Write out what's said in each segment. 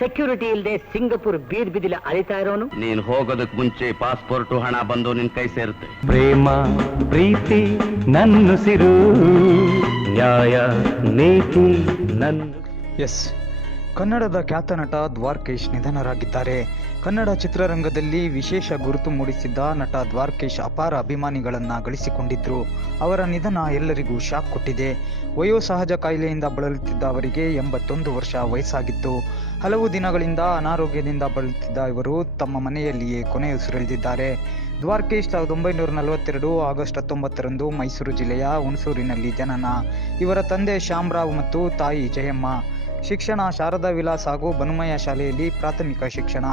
Security ಇಲ್ಲದೆ Singapore ಬೀದ್ ಬಿದಿಲ ಅಲಿತಾ ಇರೋನು? ನೀನ್ ಹೋಗೋದಕ್ ಮುಂಚೆ ಪಾಸ್ಪೋರ್ಟ್ ಹಣ ಬಂದು ನಿನ್ ಕೈ ಸೇರುತ್ತೆ. ಪ್ರೇಮ ಪ್ರೀತಿ ನನ್ನುಸಿರು ನ್ಯಾಯ ನೀತಿ ನನ್ನ ಎಸ್ ಕನ್ನಡದ ಖ್ಯಾತ ನಟ ದ್ವಾರ್ಕೇಶ್ ನಿಧನರಾಗಿದ್ದಾರೆ. ಕನ್ನಡ ಚಿತ್ರರಂಗದಲ್ಲಿ ವಿಶೇಷ ಗುರುತು ಮೂಡಿಸಿದ್ದ ನಟ ದ್ವಾರ್ಕೇಶ್ ಅಪಾರ ಅಭಿಮಾನಿಗಳನ್ನು ಗಳಿಸಿಕೊಂಡಿದ್ದರು ಅವರ ನಿಧನ ಎಲ್ಲರಿಗೂ ಶಾಕ್ ಕೊಟ್ಟಿದೆ. ವಯೋಸಹಜ ಕಾಯಿಲೆಯಿಂದ ಬಳಲುತ್ತಿದ್ದ ಅವರಿಗೆ ಎಂಬತ್ತೊಂದು ವರ್ಷ ವಯಸ್ಸಾಗಿತ್ತು. ಹಲವು ದಿನಗಳಿಂದ ಅನಾರೋಗ್ಯದಿಂದ ಬಳಲುತ್ತಿದ್ದ ಇವರು ತಮ್ಮ ಮನೆಯಲ್ಲಿಯೇ ಕೊನೆಯುಸಿರೆಳೆದಿದ್ದಾರೆ ದ್ವಾರ್ಕೇಶ್ ಸಾವಿರದ ಒಂಬೈನೂರ ನಲವತ್ತೆರಡು ಆಗಸ್ಟ್ ಹತ್ತೊಂಬತ್ತರಂದು ಮೈಸೂರು ಜಿಲ್ಲೆಯ ಹುಣಸೂರಿನಲ್ಲಿ ಜನನ ಇವರ ತಂದೆ ಶ್ಯಾಮರಾವ್ ಮತ್ತು ತಾಯಿ ಜಯಮ್ಮ ಶಿಕ್ಷಣ ಶಾರದಾ ವಿಲಾಸ್ ಹಾಗೂ ಬನುಮಯ ಶಾಲೆಯಲ್ಲಿ ಪ್ರಾಥಮಿಕ ಶಿಕ್ಷಣ.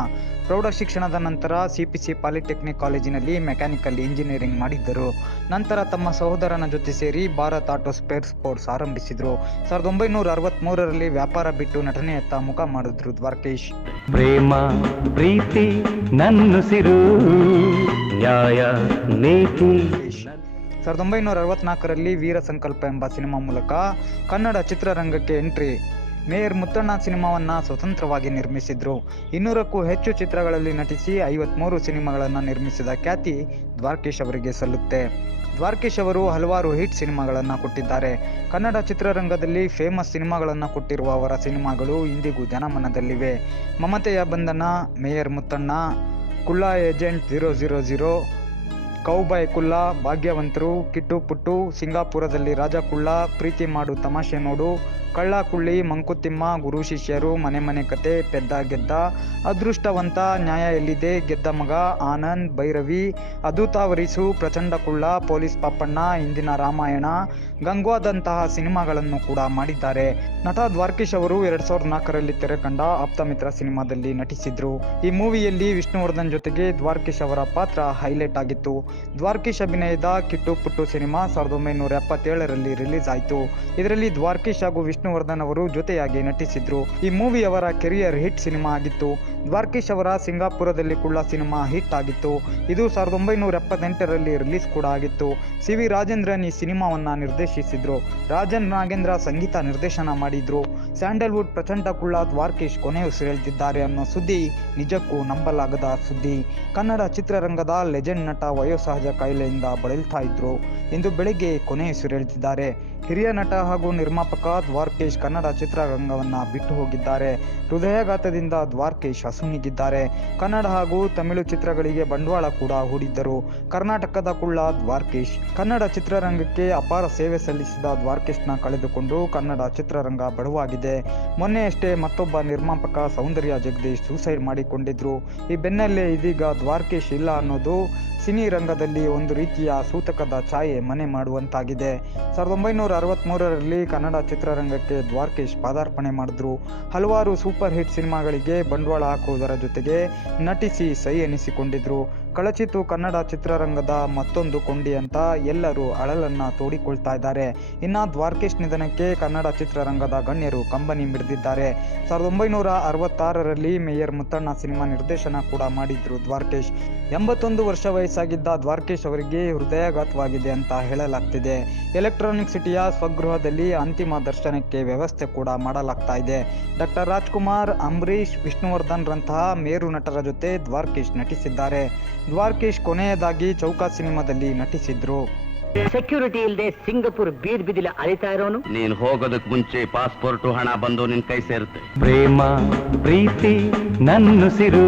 ಪ್ರೌಢ ಶಿಕ್ಷಣದ ನಂತರ ಸಿಪಿಸಿ ಪಾಲಿಟೆಕ್ನಿಕ್ ಕಾಲೇಜಿನಲ್ಲಿ ಮೆಕ್ಯಾನಿಕಲ್ ಇಂಜಿನಿಯರಿಂಗ್ ಮಾಡಿದ್ದರು. ನಂತರ ತಮ್ಮ ಸಹೋದರನ ಜೊತೆ ಸೇರಿ ಭಾರತ್ ಆಟೋ ಸ್ಪೇರ್ ಸ್ಪೋರ್ಟ್ಸ್ ಆರಂಭಿಸಿದರು. ಸಾವಿರದ ಒಂಬೈನೂರ ಅರವತ್ತ್ಮೂರರಲ್ಲಿ ವ್ಯಾಪಾರ ಬಿಟ್ಟು ನಟನೆಯತ್ತ ಮುಖ ಮಾಡಿದ್ರು ದ್ವಾರಕೇಶ್. ಪ್ರೇಮ ಪ್ರೀತಿ ನನ್ನುಸಿರು ನ್ಯಾಯ ನೀತಿ. ಸಾವಿರದ ಒಂಬೈನೂರ ಅರವತ್ನಾಲ್ಕರಲ್ಲಿ ವೀರ ಸಂಕಲ್ಪ ಎಂಬ ಸಿನಿಮಾ ಮೂಲಕ ಕನ್ನಡ ಚಿತ್ರರಂಗಕ್ಕೆ ಎಂಟ್ರಿ. ಮೇಯರ್ ಮುತ್ತಣ್ಣ ಸಿನಿಮಾವನ್ನ ಸ್ವತಂತ್ರವಾಗಿ ನಿರ್ಮಿಸಿದ್ರು. ಇನ್ನೂರಕ್ಕೂ ಹೆಚ್ಚು ಚಿತ್ರಗಳಲ್ಲಿ ನಟಿಸಿ ಐವತ್ಮೂರು ಸಿನಿಮಾಗಳನ್ನು ನಿರ್ಮಿಸಿದ ಖ್ಯಾತಿ ದ್ವಾರ್ಕೇಶ್ ಅವರಿಗೆ ಸಲ್ಲುತ್ತೆ. ದ್ವಾರ್ಕೇಶ್ ಅವರು ಹಲವಾರು ಹಿಟ್ ಸಿನಿಮಾಗಳನ್ನು ಕೊಟ್ಟಿದ್ದಾರೆ. ಕನ್ನಡ ಚಿತ್ರರಂಗದಲ್ಲಿ ಫೇಮಸ್ ಸಿನಿಮಾಗಳನ್ನು ಕೊಟ್ಟಿರುವ ಅವರ ಸಿನಿಮಾಗಳು ಇಂದಿಗೂ ಜನಮನದಲ್ಲಿವೆ. ಮಮತೆಯ Bandhana, mayor Muttanna, Kulla agent zero zero zero cowboy Kulla ಭಾಗ್ಯವಂತರು, ಕಿಟ್ಟು ಪುಟ್ಟು, ಸಿಂಗಾಪುರದಲ್ಲಿ ರಾಜ ಕುಳ್ಳ ಪ್ರೀತಿ ಮಾಡು ತಮಾಷೆ ನೋಡು. ಕಳ್ಳ ಕುಳ್ಳಿ, ಮಂಕುತಿಮ್ಮ, ಗುರು ಶಿಷ್ಯರು, ಮನೆ ಮನೆ ಕತೆ, ಪೆದ್ದ ಗೆದ್ದ. ಅದೃಷ್ಟವಂತ ನ್ಯಾಯ ಎಲ್ಲಿದೆ? ಗೆದ್ದ ಮಗ ಆನಂದ್, ಭೈರವಿ ಅದುತಾವರಿಸು ಪ್ರಚಂಡ ಕುಳ್ಳ, ಪೊಲೀಸ್ ಪಾಪಣ್ಣ ಇಂದಿನ ರಾಮಾಯಣ, ಗಂಗ್ವಾದಂತಹ ಸಿನಿಮಾಗಳನ್ನು ಕೂಡ ಮಾಡಿದ್ದಾರೆ. ನಟ ದ್ವಾರ್ಕೀಶ್ ಅವರು ಎರಡ್ ಸಾವಿರದ ನಾಲ್ಕರಲ್ಲಿ ತೆರೆ ಕಂಡ ಆಪ್ತಮಿತ್ರ ಸಿನಿಮಾದಲ್ಲಿ ನಟಿಸಿದ್ರು. ಈ ಮೂವಿಯಲ್ಲಿ ವಿಷ್ಣುವರ್ಧನ್ ಜೊತೆಗೆ ದ್ವಾರ್ಕೀಶ್ ಅವರ ಪಾತ್ರ ಹೈಲೈಟ್ ಆಗಿತ್ತು. ದ್ವಾರ್ಕೀಶ್ ಅಭಿನಯದ ಕಿಟ್ಟು ಪುಟ್ಟು ಸಿನಿಮಾ ಸಾವಿರದ ಒಂಬೈನೂರ ಎಪ್ಪತ್ತೇಳರಲ್ಲಿ ರಿಲೀಸ್ ಆಯಿತು ಇದರಲ್ಲಿ ದ್ವಾರ್ಕೀಶ್ ಹಾಗೂ ವಿಷ್ಣುವರ್ಧನ್ ಅವರು ಜೊತೆಯಾಗಿ ನಟಿಸಿದ್ರು. ಈ ಮೂವಿ ಅವರ ಕೆರಿಯರ್ ಹಿಟ್ ಸಿನಿಮಾ ಆಗಿತ್ತು. ದ್ವಾರ್ಕೀಶ್ ಅವರ ಸಿಂಗಾಪುರದಲ್ಲಿ ಕುಳ್ಳ ಸಿನಿಮಾ ಹಿಟ್ ಆಗಿತ್ತು. ಇದು ಸಾವಿರದ ಒಂಬೈನೂರ ಎಪ್ಪತ್ತೆಂಟರಲ್ಲಿ ರಿಲೀಸ್ ಕೂಡ ಆಗಿತ್ತು. ಸಿ ವಿ ರಾಜೇಂದ್ರನ್ ಈ ಸಿನಿಮಾವನ್ನ ನಿರ್ದೇಶಿಸಿದ್ರು. ರಾಜನ್ ನಾಗೇಂದ್ರ ಸಂಗೀತ ನಿರ್ದೇಶನ ಮಾಡಿದ್ರು. ಸ್ಯಾಂಡಲ್ವುಡ್ ಪ್ರಚಂಡ ಕುಳ್ಳ ದ್ವಾರ್ಕೀಶ್ ಕೊನೆಯುಸಿರೆಳೆದಿದ್ದಾರೆ ಅನ್ನೋ ಸುದ್ದಿ ನಿಜಕ್ಕೂ ನಂಬಲಾಗದ ಸುದ್ದಿ. ಕನ್ನಡ ಚಿತ್ರರಂಗದ ಲೆಜೆಂಡ್ ನಟ ವಯೋಸಹಜ ಕಾಯಿಲೆಯಿಂದ ಬಳಲ್ತಾ ಇದ್ರು. ಇಂದು ಬೆಳಿಗ್ಗೆ ಕೊನೆಯುಸಿರೆಳೆದಿದ್ದಾರೆ ಹಿರಿಯ ನಟ ಹಾಗೂ ನಿರ್ಮಾಪಕ ದ್ವಾರ್ಕೇಶ್ ಕನ್ನಡ ಚಿತ್ರರಂಗವನ್ನು ಬಿಟ್ಟು ಹೋಗಿದ್ದಾರೆ. ಹೃದಯಾಘಾತದಿಂದ ದ್ವಾರ್ಕೇಶ್ ಅಸುನೀಗಿದ್ದಾರೆ ಕನ್ನಡ ಹಾಗೂ ತಮಿಳು ಚಿತ್ರಗಳಿಗೆ ಬಂಡವಾಳ ಕೂಡ ಹೂಡಿದ್ದರು. ಕರ್ನಾಟಕದ ಕುಳ್ಳ ದ್ವಾರ್ಕೇಶ್. ಕನ್ನಡ ಚಿತ್ರರಂಗಕ್ಕೆ ಅಪಾರ ಸೇವೆ ಸಲ್ಲಿಸಿದ ದ್ವಾರ್ಕೇಶ್ನ ಕಳೆದುಕೊಂಡು ಕನ್ನಡ ಚಿತ್ರರಂಗ ಬಡವಾಗಿದೆ. ಮೊನ್ನೆಯಷ್ಟೇ ಮತ್ತೊಬ್ಬ ನಿರ್ಮಾಪಕ ಸೌಂದರ್ಯ ಜಗದೀಶ್ ಸೂಸೈಡ್ ಮಾಡಿಕೊಂಡಿದ್ರು. ಈ ಬೆನ್ನಲ್ಲೇ ಇದೀಗ ದ್ವಾರಕೇಶ್ ಇಲ್ಲ ಅನ್ನೋದು ಸಿನಿ ರಂಗದಲ್ಲಿ ಒಂದು ರೀತಿಯ ಸೂತಕದ ಛಾಯೆ ಮನೆ ಮಾಡುವಂತಾಗಿದೆ. ಸಾವಿರದ ಒಂಬೈನೂರ ಅರವತ್ತ್ಮೂರರಲ್ಲಿ ಕನ್ನಡ ಚಿತ್ರರಂಗಕ್ಕೆ ದ್ವಾರಕೇಶ್ ಪಾದಾರ್ಪಣೆ ಮಾಡಿದ್ರು. ಹಲವಾರು ಸೂಪರ್ ಹಿಟ್ ಸಿನಿಮಾಗಳಿಗೆ ಬಂಡವಾಳ ಹಾಕುವುದರ ಜೊತೆಗೆ ನಟಿಸಿ ಸೈ ಎನಿಸಿಕೊಂಡಿದ್ರು. ಕಳಚಿತು ಕನ್ನಡ ಚಿತ್ರರಂಗದ ಮತ್ತೊಂದು ಕೊಂಡಿ ಅಂತ ಎಲ್ಲರೂ ಅಳಲನ್ನ ತೋಡಿಕೊಳ್ತಾ ಇದ್ದಾರೆ. ಇನ್ನ ದ್ವಾರ್ಕೇಶ್ ನಿಧನಕ್ಕೆ ಕನ್ನಡ ಚಿತ್ರರಂಗದ ಗಣ್ಯರು ಕಂಬನಿ ಮಿಡಿದಿದ್ದಾರೆ. ಸಾವಿರದ ಒಂಬೈನೂರ ಅರವತ್ತಾರರಲ್ಲಿ ಮೇಯರ್ ಮುತ್ತಣ್ಣ ಸಿನಿಮಾ ನಿರ್ದೇಶನ ಕೂಡ ಮಾಡಿದ್ರು ದ್ವಾರ್ಕೇಶ್. ಎಂಬತ್ತೊಂದು ವರ್ಷ ವಯಸ್ಸಾಗಿದ್ದ ದ್ವಾರ್ಕೇಶ್ ಅವರಿಗೆ ಹೃದಯಾಘಾತವಾಗಿದೆ ಅಂತ ಹೇಳಲಾಗ್ತಿದೆ. ಎಲೆಕ್ಟ್ರಾನಿಕ್ ಸಿಟಿಯ ಸ್ವಗೃಹದಲ್ಲಿ ಅಂತಿಮ ದರ್ಶನಕ್ಕೆ ವ್ಯವಸ್ಥೆ ಕೂಡ ಮಾಡಲಾಗ್ತಾ ಇದೆ. ಡಾಕ್ಟರ್ ರಾಜ್ಕುಮಾರ್ ಅಂಬರೀಶ್ ವಿಷ್ಣುವರ್ಧನ್ ರಂತಹ ಮೇರು ನಟರ ಜೊತೆ ದ್ವಾರ್ಕೇಶ್ ನಟಿಸಿದ್ದಾರೆ. ದ್ವಾರ್ಕೇಶ್ ಕೊನೆಯದಾಗಿ ಚೌಕಾ ಸಿನಿಮಾದಲ್ಲಿ ನಟಿಸಿದ್ರು. ಸೆಕ್ಯೂರಿಟಿ ಇಲ್ಲದೆ ಸಿಂಗಪುರ್ ಬೀದ್ ಬಿದಿಲ ಅಲಿತಾ ಇರೋನು? ನೀನ್ ಹೋಗೋದಕ್ ಮುಂಚೆ ಪಾಸ್ಪೋರ್ಟ್ ಹಣ ಬಂದು ನಿನ್ ಕೈ ಸೇರುತ್ತೆ. ಪ್ರೇಮ ಪ್ರೀತಿ ನನ್ನುಸಿರು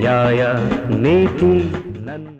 ನ್ಯಾಯ ನೀತಿ